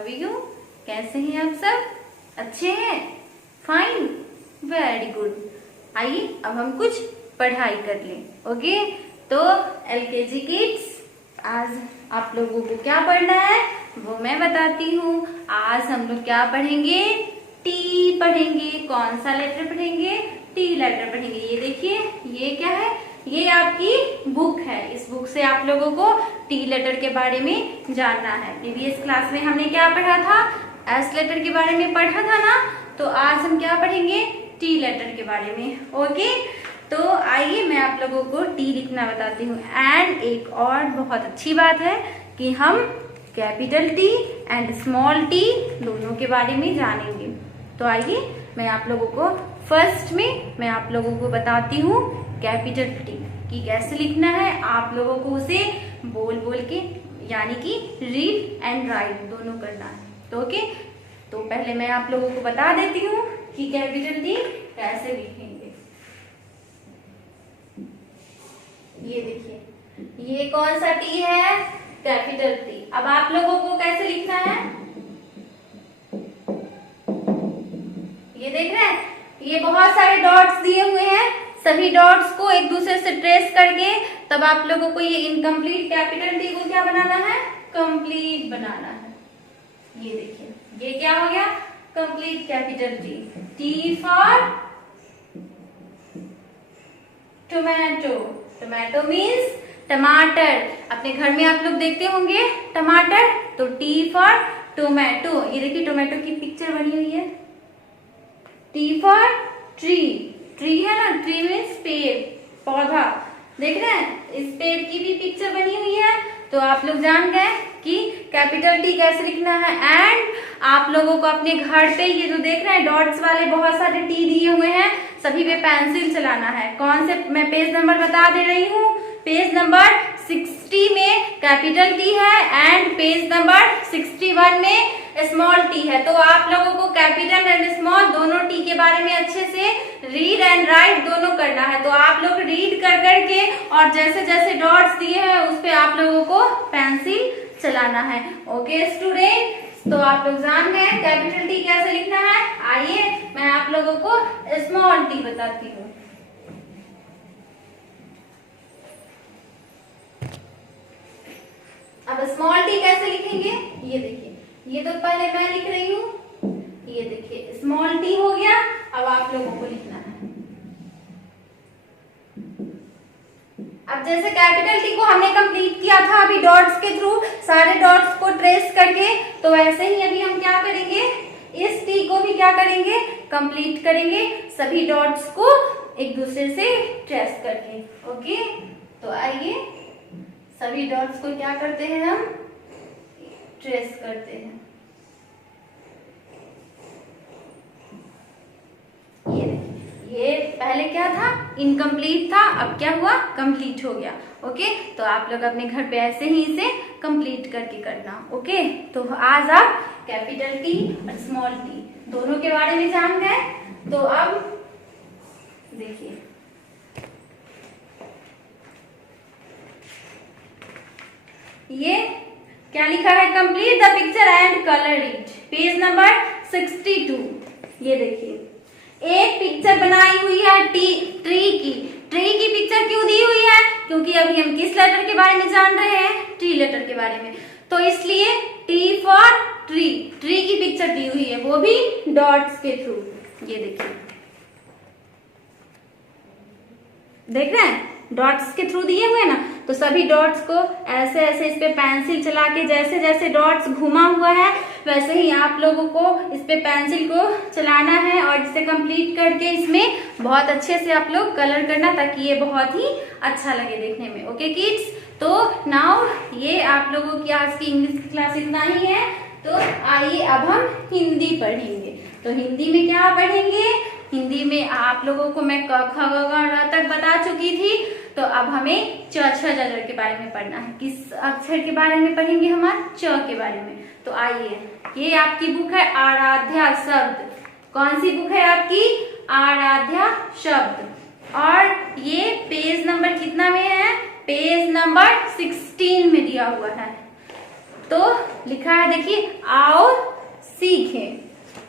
How are you? कैसे हैं आप सब? अच्छे हैं? Fine, very good. आइए अब हम कुछ पढ़ाई कर लें। ओके, तो एलकेजी किड्स, आज आप लोगों को क्या पढ़ना है वो मैं बताती हूँ। आज हम लोग क्या पढ़ेंगे? टी पढ़ेंगे। कौन सा लेटर पढ़ेंगे? टी लेटर पढ़ेंगे। ये देखिए, ये क्या है? ये आपकी बुक है। इस बुक से आप लोगों को टी लेटर के बारे में जानना है। प्रीवियस क्लास में हमने क्या पढ़ा था? एस लेटर के बारे में पढ़ा था ना। तो आज हम क्या पढ़ेंगे? टी लेटर के बारे में। ओके, तो आइए मैं आप लोगों को टी लिखना बताती हूँ। एंड एक और बहुत अच्छी बात है कि हम capital T and small T दोनों के बारे में जानेंगे। तो आइए मैं आप लोगों को फर्स्ट में मैं आप लोगों को बताती हूँ कैपिटल टी कि कैसे लिखना है। आप लोगों को उसे बोल बोल के यानी कि रीड एंड राइट दोनों करना है। तो ओके, तो पहले मैं आप लोगों को बता देती हूँ कि कैपिटल टी कैसे लिखेंगे। ये देखिए, ये कौन सा टी है? Capital T. अब आप लोगों को कैसे लिखना है? ये देख रहे हैं, ये बहुत सारे डॉट्स दिए हुए हैं। सभी डॉट्स को एक दूसरे से ट्रेस करके तब आप लोगों को ये इनकम्प्लीट कैपिटल टी को क्या बनाना है? कंप्लीट बनाना है। ये देखिए, ये क्या हो गया? Complete capital T. T for tomato. Tomato means टमाटर। अपने घर में आप लोग देखते होंगे टमाटर, तो टी फॉर टोमेटो। ये देखिए, टोमेटो की पिक्चर बनी हुई है। T for tree. ट्री है ना, ट्री मीन्स पेड़, पौधा। देख रहे हैं, इस पेड़ की भी पिक्चर बनी हुई है। तो आप लोग जान गए कि कैपिटल टी कैसे लिखना है। एंड आप लोगों को अपने घर पे ये जो देख रहे हैं डॉट्स वाले बहुत सारे टी दिए हुए हैं, सभी पे पेंसिल चलाना है। कौन से, मैं पेज नंबर बता दे रही हूँ। पेज नंबर 60 में कैपिटल टी है एंड पेज नंबर 61 में स्मॉल टी है। तो आप लोगों को कैपिटल एंड स्मॉल दोनों टी के बारे में अच्छे से रीड एंड राइट दोनों करना है। तो आप लोग रीड कर करके और जैसे जैसे डॉट्स दिए हैं उस पे आप लोगों को पेंसिल चलाना है। ओके स्टूडेंट, तो आप लोग जान गए कैपिटल टी कैसे लिखना है। आइए मैं आप लोगों को स्मॉल टी बताती हूँ। अब स्मॉल टी कैसे लिखेंगे? ये देखिए, ये तो पहले मैं लिख रही हूँ। ये देखिए, स्मॉल टी हो गया। अब आप लोगों को लिखना है। अब जैसे कैपिटल टी को हमने कंप्लीट किया था अभी डॉट्स के थ्रू, सारे डॉट्स को ट्रेस करके, तो वैसे ही अभी हम क्या करेंगे? इस टी को भी क्या करेंगे? कंप्लीट करेंगे, सभी डॉट्स को एक दूसरे से ट्रेस करके। ओके, तो आइए सभी डॉट्स को क्या करते हैं? हम ट्रेस करते हैं। ये पहले क्या था? इनकम्प्लीट था, अब क्या हुआ? कंप्लीट हो गया। ओके, तो आप लोग अपने घर पे ऐसे ही इसे कंप्लीट करके करना। ओके, तो आज आप कैपिटल टी और स्मॉल टी दोनों के बारे में जान गए। तो अब देखिए, ये क्या लिखा है? Complete the picture and colour it. Page number 62। ये देखिए, एक पिक्चर बनाई हुई है ट्री की। ट्री की पिक्चर क्यों दी हुई है? क्योंकि अभी हम किस लेटर के बारे में जान रहे हैं? टी लेटर के बारे में। तो इसलिए टी फॉर ट्री। ट्री की पिक्चर दी हुई है, वो भी डॉट्स के थ्रू। ये देखिए, देख रहे हैं डॉट्स के थ्रू दिए हुए ना। तो सभी डॉट्स को ऐसे ऐसे इस पे पेंसिल चला के, जैसे जैसे डॉट्स घुमा हुआ है वैसे ही आप लोगों को इस पे पेंसिल को चलाना है और इसे कंप्लीट करके इसमें बहुत अच्छे से आप लोग कलर करना, ताकि ये बहुत ही अच्छा लगे देखने में। ओके किड्स, तो नाउ ये आप लोगों की आज की इंग्लिश की क्लास इतना ही है। तो आइए अब हम हिंदी पढ़ेंगे। तो हिंदी में क्या पढ़ेंगे? हिंदी में आप लोगों को मैं क ख ग घ र तक बता चुकी थी। तो अब हमें च छ ज झ के बारे में पढ़ना है। किस अक्षर के बारे में पढ़ेंगे? हमारे च के बारे में। तो आइए, ये आपकी बुक है आराध्या शब्द। कौन सी बुक है आपकी? आराध्या शब्द। और ये पेज नंबर कितना में है? पेज नंबर 16 में दिया हुआ है। तो लिखा है देखिए, आओ सीखें।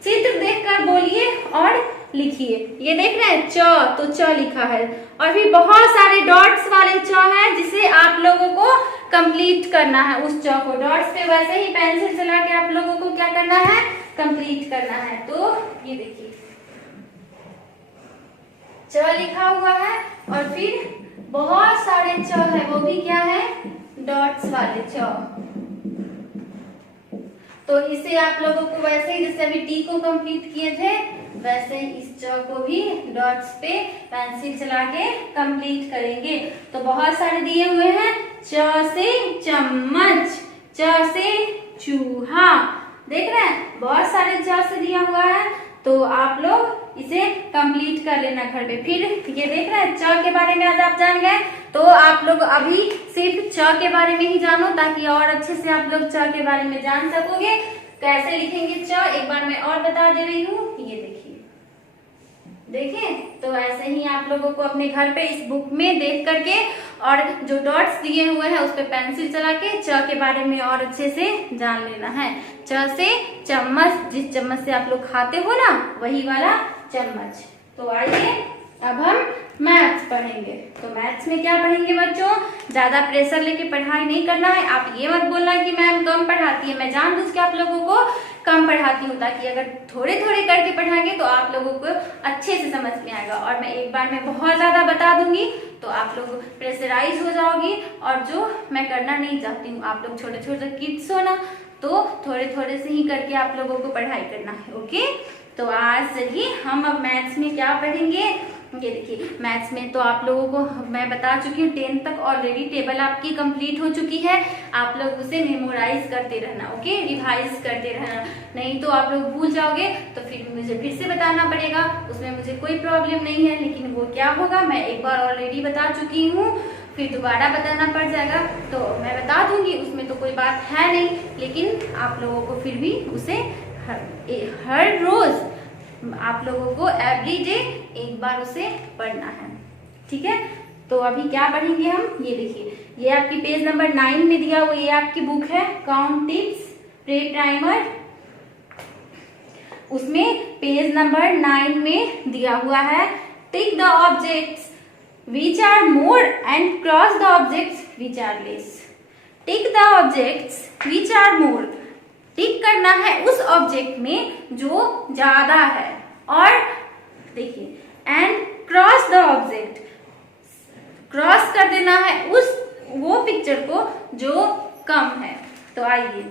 चित्र देखकर बोलिए और लिखिए। ये देख रहे हैं च, तो च लिखा है और फिर बहुत सारे डॉट्स वाले च है जिसे आप लोगों को कंप्लीट करना है। उस च को डॉट्स पे वैसे ही पेंसिल चला के आप लोगों को क्या करना है, कंप्लीट करना है। तो ये देखिए च लिखा हुआ है और फिर बहुत सारे च है, वो भी क्या है, डॉट्स वाले च। तो इसे आप लोगों को वैसे ही जैसे अभी टी को कंप्लीट किए थे वैसे ही इस च को भी डॉट्स पे पेंसिल चला के कंप्लीट करेंगे। तो बहुत सारे दिए हुए हैं, च से चम्मच, च से चूहा, देख रहे हैं बहुत सारे च से दिया हुआ है। तो आप लोग इसे कंप्लीट कर लेना घर पे। फिर ये देख रहे हैं च के बारे में आज आप जान गए, तो आप लोग अभी सिर्फ च के बारे में ही जानो ताकि और अच्छे से आप लोग च के बारे में जान सकोगे। कैसे लिखेंगे च एक बार मैं और बता दे रही हूँ, ये देखिए तो ऐसे ही आप लोगों को अपने घर पे इस बुक में देख करके और जो डॉट्स दिए हुए हैं उस पे पेंसिल चला के च के बारे में और अच्छे से जान लेना है। च से चम्मच, जिस चम्मच से आप लोग खाते हो ना वही वाला चम्मच। तो आइए अब हम मैथ्स पढ़ेंगे। तो मैथ्स में क्या पढ़ेंगे बच्चों, ज्यादा प्रेशर लेके पढ़ाई नहीं करना है। आप ये मत बोलना कि मैम कम पढ़ाती है, मैं जानबूझ के आप लोगों को कम पढ़ाती हूँ ताकि अगर थोड़े थोड़े करके पढ़ाएंगे तो आप लोगों को अच्छे से समझ में आएगा। और मैं एक बार में बहुत ज्यादा बता दूंगी तो आप लोग प्रेशराइज हो जाओगी, और जो मैं करना नहीं चाहती हूँ, आप लोग छोटे छोटे किड्स हो ना, तो थोड़े थोड़े से ही करके आप लोगों को पढ़ाई करना है। ओके, तो आज चलिए हम अब मैथ्स में क्या पढ़ेंगे। ये देखिए मैथ्स में तो आप लोगों को मैं बता चुकी हूँ 10 तक ऑलरेडी टेबल आपकी कंप्लीट हो चुकी है। आप लोग उसे मेमोराइज करते रहना, ओके, रिवाइज करते रहना, नहीं तो आप लोग भूल जाओगे तो फिर मुझे फिर से बताना पड़ेगा। उसमें मुझे कोई प्रॉब्लम नहीं है, लेकिन वो क्या होगा मैं एक बार ऑलरेडी बता चुकी हूँ, फिर दोबारा बताना पड़ जाएगा। तो मैं बता दूंगी, उसमें तो कोई बात है नहीं, लेकिन आप लोगों को फिर भी उसे हर रोज आप लोगों को एवरी डे एक बार उसे पढ़ना है, ठीक है। तो अभी क्या पढ़ेंगे हम, ये देखिए ये आपकी पेज नंबर 9 में दिया हुआ, ये आपकी बुक है काउंट टिप्स प्री प्राइमर, उसमें पेज नंबर 9 में दिया हुआ है tick the objects which are more and cross the objects which are less. Tick the objects which are more, टिक करना है उस ऑब्जेक्ट में जो ज्यादा है, और देखिए and cross the object, cross कर देना है उस वो पिक्चर को जो कम है। तो आइए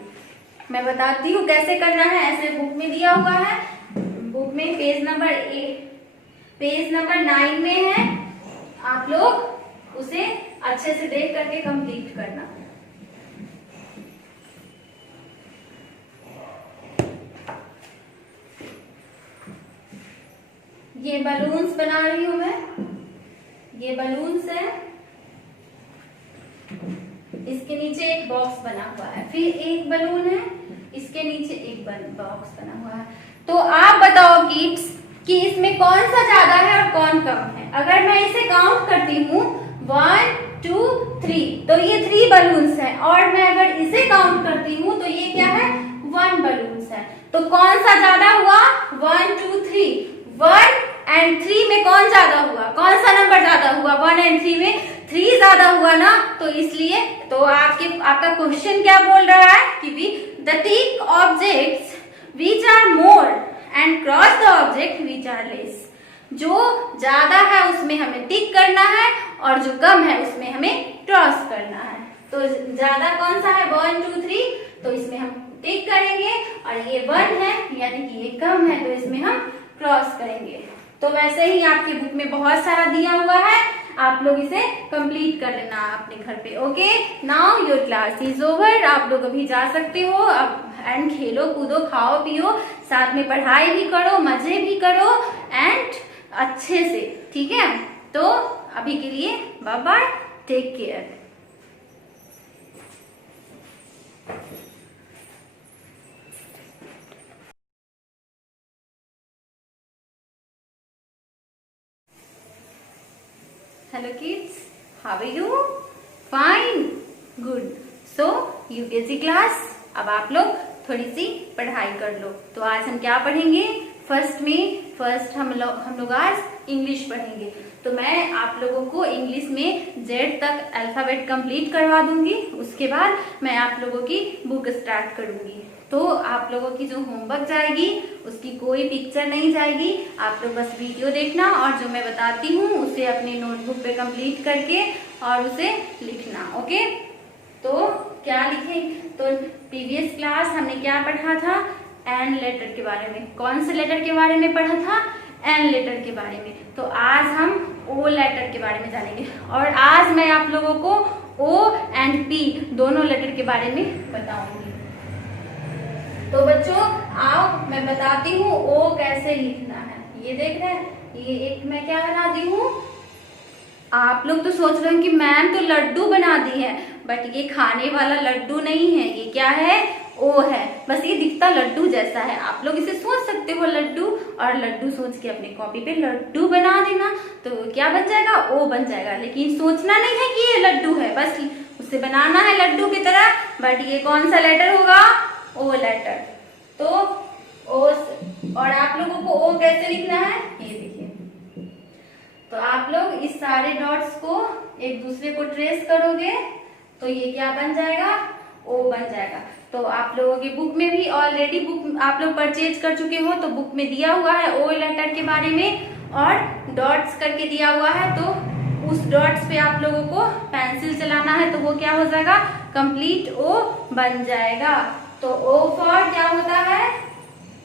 मैं बताती हूँ कैसे करना है। ऐसे बुक में दिया हुआ है, बुक में पेज नंबर 9 में है, आप लोग उसे अच्छे से देख करके कंप्लीट करना। ये बलून्स बना रही हूं मैं, ये बलून्स है, इसके नीचे एक बॉक्स बना हुआ है, फिर एक बलून है, इसके नीचे एक बॉक्स बना हुआ है। तो आप बताओ किड्स कि इसमें कौन सा ज्यादा है और कौन कम है। अगर मैं इसे काउंट करती हूँ 1 2 3, तो ये 3 बलून्स है, और मैं अगर इसे काउंट करती हूँ तो ये क्या है 1 बलून्स है। तो कौन सा ज्यादा हुआ 1 2 3, 1 और 3 में कौन ज्यादा हुआ, कौन सा नंबर ज्यादा हुआ 1 और 3 में 3 ज्यादा हुआ ना। तो इसलिए तो आपका क्वेश्चन क्या बोल रहा है कि the tick objects which are more and cross the object which are less, जो ज्यादा है उसमें हमें टिक करना है और जो कम है उसमें हमें क्रॉस करना है। तो ज्यादा कौन सा है 1 2 3, तो इसमें हम टिक करेंगे, और ये 1 है यानी कि ये कम है तो इसमें हम क्रॉस करेंगे। तो वैसे ही आपकी बुक में बहुत सारा दिया हुआ है, आप लोग इसे कंप्लीट कर लेना अपने घर पे। Okay, now your class is over. आप लोग अभी जा सकते हो अब, एंड खेलो कूदो खाओ पियो, साथ में पढ़ाई भी करो, मजे भी करो एंड अच्छे से, ठीक है। तो अभी के लिए bye bye, take care. Hello kids, how are you? Fine, good. So UKG class अब आप लोग थोड़ी सी पढ़ाई कर लो। तो आज हम क्या पढ़ेंगे? फर्स्ट हम लोग आज इंग्लिश पढ़ेंगे। तो मैं आप लोगों को इंग्लिश में जेड तक अल्फाबेट कंप्लीट करवा दूंगी। उसके बाद मैं आप लोगों की बुक स्टार्ट करूंगी। तो आप लोगों की जो होमवर्क जाएगी उसकी कोई पिक्चर नहीं जाएगी। आप लोग बस वीडियो देखना और जो मैं बताती हूँ उसे अपनी नोटबुक पे कंप्लीट करके और उसे लिखना। ओके, तो क्या लिखें? तो प्रीवियस क्लास हमने क्या पढ़ा था? एन लेटर के बारे में। कौन से लेटर के बारे में पढ़ा था? एन लेटर के बारे में। तो आज हम ओ लेटर के बारे में जानेंगे और आज मैं आप लोगों को ओ एंड पी दोनों लेटर के बारे में बताऊंगी। तो बच्चों आओ मैं बताती हूँ ओ कैसे लिखना है। ये देख रहे हैं, ये एक मैं क्या बना दी हूँ। आप लोग तो सोच रहे हो कि मैम तो लड्डू बना दी है, बट ये खाने वाला लड्डू नहीं है। ये क्या है? ओ है। बस ये दिखता लड्डू जैसा है। आप लोग इसे सोच सकते हो लड्डू, और लड्डू सोच के अपने कॉपी पे लड्डू बना देना तो क्या बन जाएगा? ओ बन जाएगा। लेकिन सोचना नहीं है कि ये लड्डू है, बस उसे बनाना है लड्डू की तरह। बट ये कौन सा लेटर होगा? O letter. तो ओ, और आप लोगों को ओ कैसे लिखना है ये देखिए। तो आप लोग इस सारे डॉट्स को एक दूसरे को ट्रेस करोगे तो ये क्या बन जाएगा? ओ बन जाएगा। तो आप लोगों की बुक में भी ऑलरेडी बुक आप लोग परचेज कर चुके हो, तो बुक में दिया हुआ है ओ लेटर के बारे में और डॉट्स करके दिया हुआ है। तो उस डॉट्स पे आप लोगों को पेंसिल चलाना है तो वो क्या हो जाएगा? कंप्लीट ओ बन जाएगा। तो ओ फॉर क्या होता है?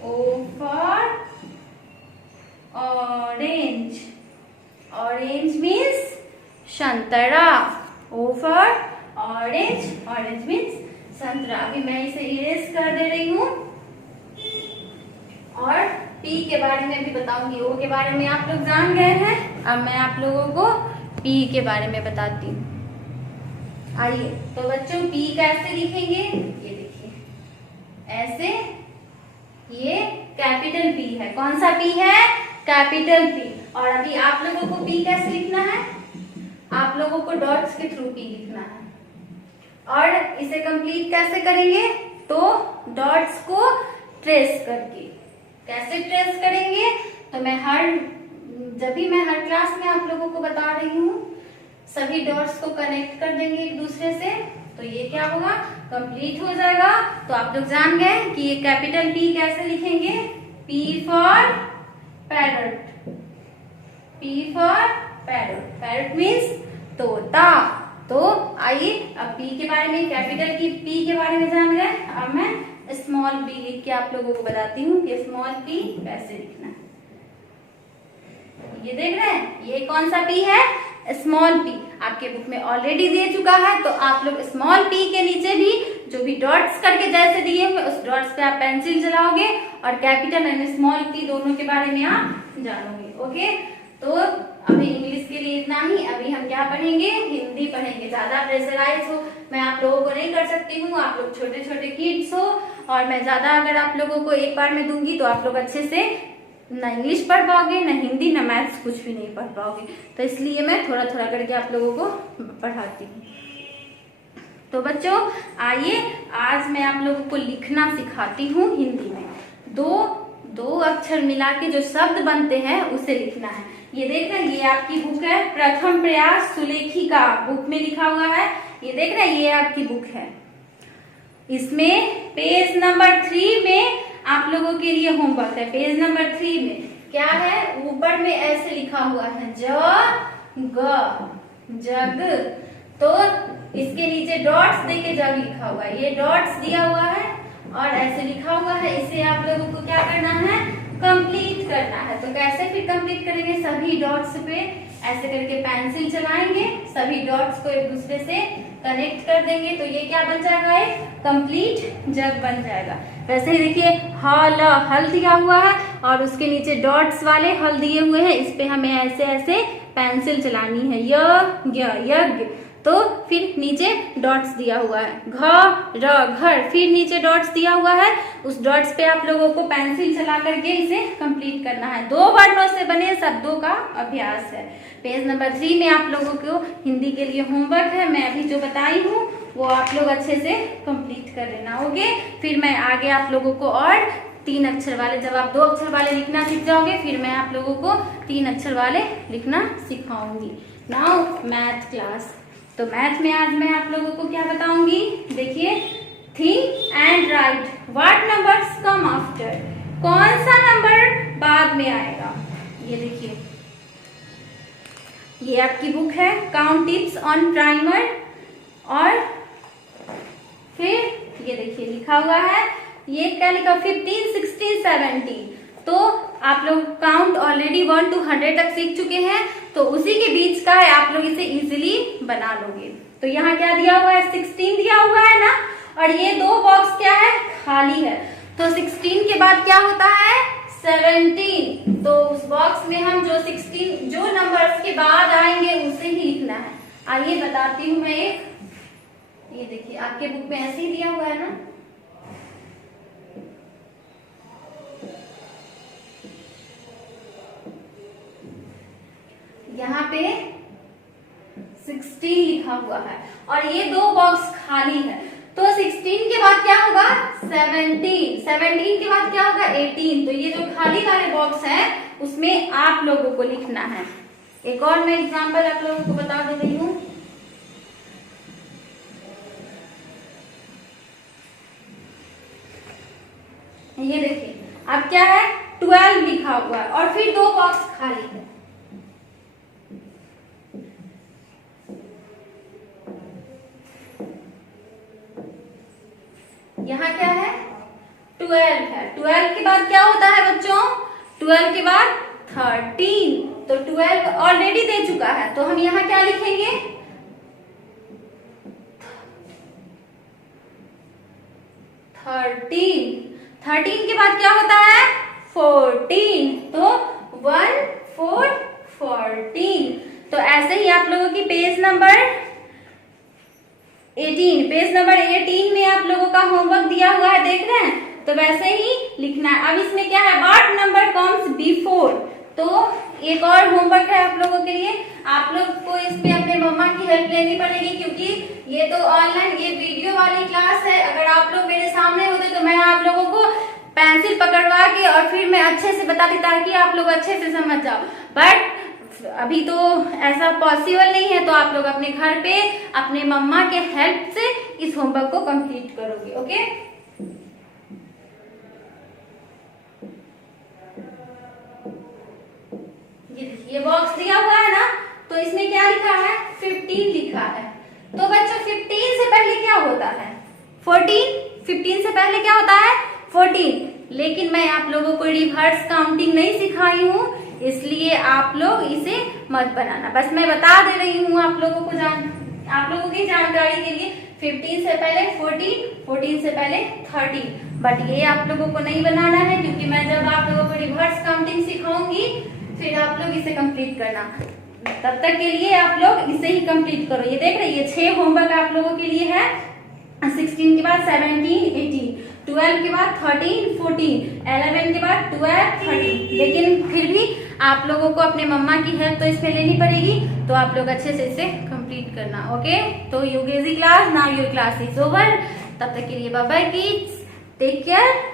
O for orange. Orange means संतरा। O for orange, orange means संतरा। अभी मैं इसे इरेज कर दे रही हूँ और पी के बारे में भी बताऊंगी। ओ के बारे में आप लोग जान गए हैं, अब मैं आप लोगों को पी के बारे में बताती हूँ। आइए तो बच्चों पी कैसे लिखेंगे? ये देखिए ऐसे। ये कैपिटल पी है। कौन सा पी है? Capital P. और अभी आप लोगों को पी कैसे लिखना है? आप लोगों को डॉट्स के थ्रू पी लिखना है। और इसे कंप्लीट कैसे करेंगे? तो डॉट्स को ट्रेस करके। कैसे ट्रेस करेंगे? तो जब भी मैं हर क्लास में आप लोगों को बता रही हूँ, सभी डॉट्स को कनेक्ट कर देंगे एक दूसरे से तो ये क्या होगा? कंप्लीट हो जाएगा। तो आप लोग जान गए कि ये कैपिटल पी कैसे लिखेंगे। P for parrot. P for parrot. Parrot means तोता। तो आइए अब पी के बारे में, कैपिटल की पी के बारे में जान गए। अब मैं स्मॉल पी लिख के आप लोगों को बताती हूँ कि स्मॉल पी कैसे लिखना है। ये देख रहे हैं, ये कौन सा पी है? Small P. आपके बुक में ऑलरेडी दे चुका है। तो आप लोग स्मॉल पी के नीचे भी जो भी डॉट्स करके जैसे दिए हुए उस डॉट्स पे आप पेंसिल चलाओगे और कैपिटल एंड स्मॉल पी दोनों के बारे में आप जानोगे। ओके, तो अभी इंग्लिश के लिए इतना ही। अभी हम क्या पढ़ेंगे? हिंदी पढ़ेंगे। ज्यादा प्रेशराइज हो मैं आप लोगों को नहीं कर सकती हूँ। आप लोग छोटे छोटे किड्स हो और मैं ज्यादा अगर आप लोगों को एक बार में दूंगी तो आप लोग अच्छे से न इंग्लिश पढ़ पाओगे, न हिंदी, न मैथ्स, कुछ भी नहीं पढ़ पाओगे। तो इसलिए मैं थोड़ा थोड़ा करके आप लोगों को पढ़ाती हूँ। तो बच्चों आइए आज मैं आप लोगों को लिखना सिखाती हूँ हिंदी में। दो अक्षर मिला के जो शब्द बनते हैं उसे लिखना है। ये देख रहे हैं, ये आपकी बुक है प्रथम प्रयास सुलेखिका, बुक में लिखा हुआ है। ये देख रहे हैं, ये आपकी बुक है। इसमें पेज नंबर 3 में आप लोगों के लिए होमवर्क है। पेज नंबर 3 में क्या है? ऊपर में ऐसे लिखा हुआ है जग। तो इसके नीचे डॉट्स देके जग लिखा हुआ है। ये डॉट्स दिया हुआ है और ऐसे लिखा हुआ है। इसे आप लोगों को क्या करना है? कंप्लीट करना है। तो कैसे फिर कंप्लीट करेंगे? सभी डॉट्स पे ऐसे करके पेंसिल चलाएंगे, सभी डॉट्स को एक दूसरे से कनेक्ट कर देंगे तो ये क्या बन जाएगा? एक कंप्लीट जग बन जाएगा। वैसे ही देखिए हल दिया हुआ है और उसके नीचे डॉट्स वाले हल दिए हुए हैं। इस पे हमें ऐसे ऐसे पेंसिल चलानी है। यज्ञ। तो फिर नीचे डॉट्स दिया हुआ है। घर। फिर नीचे डॉट्स दिया हुआ है। उस डॉट्स पे आप लोगों को पेंसिल चला करके इसे कंप्लीट करना है। 2 वर्णों से बने शब्दों का अभ्यास है। पेज नंबर 3 में आप लोगों को हिंदी के लिए होमवर्क है। मैं अभी जो बताई हूँ वो आप लोग अच्छे से कंप्लीट कर लेना। ओके, फिर मैं आगे आप लोगों को और 3 अक्षर वाले, जब आप 2 अक्षर वाले लिखना सीख जाओगे फिर मैं आप लोगों को 3 अक्षर वाले लिखना सिखाऊंगी। Now math class. तो मैथ में आज मैं आप लोगों को क्या बताऊंगी, देखिए, think and write what numbers come after, कौन सा नंबर बाद में आएगा। ये देखिए, ये आपकी बुक है काउंट टिप्स ऑन प्राइमर, और फिर ये देखिए लिखा हुआ है, ये क्या लिखा, 15, 16, 17। तो आप लोग काउंट ऑलरेडी 1 to 100 तक सीख चुके हैं, तो उसी के बीच का है, आप लोग इसे इजीली बना लोगे। तो यहाँ क्या दिया हुआ है, 16 दिया हुआ है ना, और ये 2 बॉक्स क्या है, खाली है। तो 16 के बाद क्या होता है, 17। तो उस बॉक्स में हम जो 16 जो नंबर्स के बाद आएंगे उसे ही लिखना है। आइए बताती हूँ मैं एक, ये देखिए आपके बुक में ऐसे ही दिया हुआ है ना, यहाँ पे 16 लिखा हुआ है और ये 2 बॉक्स खाली है। तो 16 के बाद क्या होगा, 17, 17 के बाद क्या होगा, 18। तो ये जो खाली वाले बॉक्स है उसमें आप लोगों को लिखना है। एक और मैं एग्जांपल आप लोगों को बता दे रही हूँ, ये देखिए अब क्या है, 12 लिखा हुआ है और फिर 2 बॉक्स खाली है। यहाँ क्या है, 12 है। 12 के बाद क्या होता है बच्चों, 12 के बाद 13। तो 12 ऑलरेडी दे चुका है, तो हम यहाँ क्या लिखेंगे, 13। 13 के बाद क्या होता है, 14। तो 1, 4, 14। तो ऐसे ही आप लोगों की पेज नंबर 18 में आप लोगों का होमवर्क दिया हुआ है, देख रहे हैं, तो वैसे ही लिखना है। अब इसमें क्या है, व्हाट नंबर कम्स बिफोर। तो एक और होमवर्क है आप लोगों के लिए, आप लोग को इसमें अपने मम्मा की हेल्प लेनी पड़ेगी, क्योंकि ये तो ऑनलाइन ये वीडियो वाली क्लास है। अगर आप लोग मेरे सामने होते तो मैं आप लोगों को पेंसिल पकड़वा के और फिर मैं अच्छे से बताती ताकि आप लोग अच्छे से समझ जाओ, बट अभी तो ऐसा पॉसिबल नहीं है। तो आप लोग अपने घर पे अपने मम्मा के हेल्प से इस होमवर्क को कंप्लीट करोगे। ओके, ये बॉक्स दिया हुआ है ना, तो इसमें क्या लिखा है, 15 लिखा है। तो बच्चों 15 से पहले क्या होता है, 14। 15 से पहले क्या होता है, 14। लेकिन मैं आप लोगों को रिवर्स काउंटिंग नहीं सिखाई हूँ, इसलिए आप लोग इसे मत बनाना। बस मैं बता दे रही हूँ आप लोगों को, आप लोगों की जानकारी के लिए, 15 से पहले 14, 14 से पहले 13। बट ये आप लोगों को नहीं बनाना है, क्योंकि मैं जब आप लोगों को रिवर्स काउंटिंग सिखाऊंगी फिर आप लोग इसे कंप्लीट करना। तब तक के लिए आप लोग इसे ही कंप्लीट करो। ये देख रहे हैं, ये 6 होमवर्क आप लोगों के लिए है। 16 के बाद 17, 18, 12 के बाद 13, 14, 11 के बाद 12, 13। लेकिन फिर भी आप लोगों को अपने मम्मा की हेल्प तो इसमें लेनी पड़ेगी, तो आप लोग अच्छे से इसे कंप्लीट करना। ओके, तो UKG class, now your class is over. तब तक के लिए bye bye kids, take care.